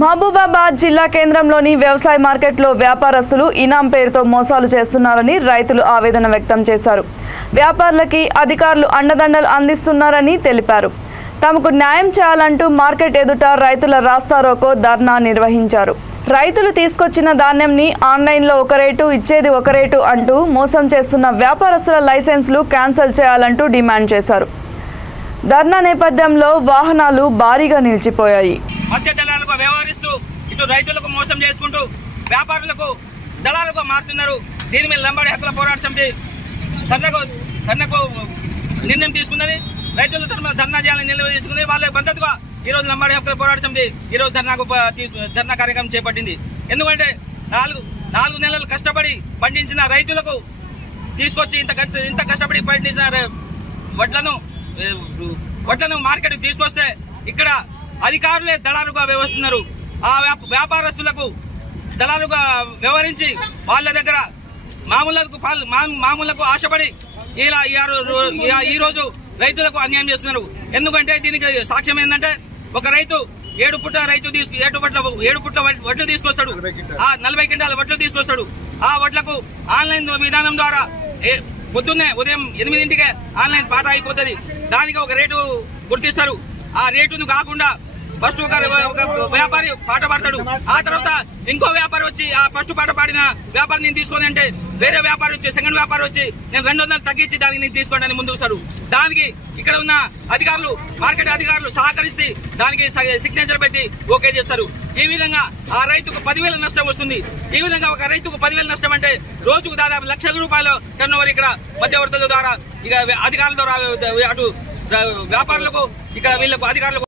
మహబూబాబాద్ జిల్లా కేంద్రంలోని వ్యవసాయ మార్కెట్లో వ్యాపారస్తులు ఇనాం పేరుతో మోసాలు చేస్తున్నారని రైతులు ఆవేదన వ్యక్తం చేశారు. వ్యాపారులకి అధికారులు అండదండలు అందిస్తున్నారని తెలిపారు. తమకు న్యాయం చేయాలంటూ మార్కెట్ ఎదుట రైతుల రాస్తారోకో ధర్నా నిర్వహించారు. రైతులు తీసుకొచ్చిన ధాన్యంని ఆన్లైన్లో ఒక రేటు ఇచ్చేది ఒక రేటు అంటూ మోసం చేస్తున్న వ్యాపారస్తుల లైసెన్సులు క్యాన్సిల్ చేయాలంటూ డిమాండ్ చేశారు. ధర్నా నేపథ్యంలో వాహనాలు భారీగా నిలిచిపోయాయి. మధ్య దళాలకు వ్యవహరిస్తూ ఇటు రైతులకు మోసం చేసుకుంటూ వ్యాపారులకు దళాలుగా మారుతున్నారు. దీని మీద లంబాడి హక్కుల పోరాట సమితి ధర్నాకు నిర్ణయం తీసుకున్నది. రైతుల తరఫున ధర్నా చేయాలని నిర్ణయం తీసుకుంది. వాళ్ళ మద్దతుగా ఈరోజు లంబాడి హక్కుల పోరాట సమితి ఈరోజు ధర్నా కార్యక్రమం చేపట్టింది. ఎందుకంటే నాలుగు నెలలు కష్టపడి పండించిన రైతులకు తీసుకొచ్చి ఇంత కష్టపడి పండించిన వడ్లను మార్కెట్ తీసుకొస్తే ఇక్కడ అధికారులే దళాలుగా వ్యవహరిస్తున్నారు. ఆ వ్యాపారస్తులకు దళాలుగా వ్యవహరించి వాళ్ళ దగ్గర మామూలకు ఆశపడి ఈ రోజు రైతులకు అన్యాయం చేస్తున్నారు. ఎందుకంటే దీనికి సాక్ష్యం ఏంటంటే ఒక రైతు ఏడు పుట్ల వడ్లు తీసుకొస్తాడు. ఆ 40 క్వింటాల వడ్లు తీసుకొస్తాడు. ఆ వడ్లకు ఆన్లైన్ విధానం ద్వారా పొద్దున్నే ఉదయం 8 ఆన్లైన్ పాట అయిపోతుంది. దానికి ఒక రేటు గుర్తిస్తారు. ఆ రేటును కాకుండా ఫస్ట్ ఒక వ్యాపారి పాట పాడతాడు. ఆ తర్వాత ఇంకో వ్యాపారి వచ్చి ఆ ఫస్ట్ పాట పాడిన వ్యాపారి నేను తీసుకొని అంటే వేరే వ్యాపారి వచ్చి సెకండ్ వ్యాపారి వచ్చి నేను 200 తగ్గించి దానికి నేను తీసుకోండి అని ముందుకు వస్తాడు. దానికి ఇక్కడ ఉన్న అధికారులు మార్కెట్ అధికారులు సహకరిస్తే దానికి సిగ్నేచర్ పెట్టి ఓకే చేస్తారు. ఈ విధంగా ఆ రైతుకు 10,000 నష్టం వస్తుంది. ఈ విధంగా ఒక రైతుకు 10,000 నష్టం అంటే రోజుకు దాదాపు లక్షల రూపాయలు టర్నోవర్ ఇక్కడ మధ్యవర్తుల ద్వారా ఇక అధికారుల ద్వారా అటు వ్యాపారులకు ఇక్కడ వీళ్ళకు అధికారులకు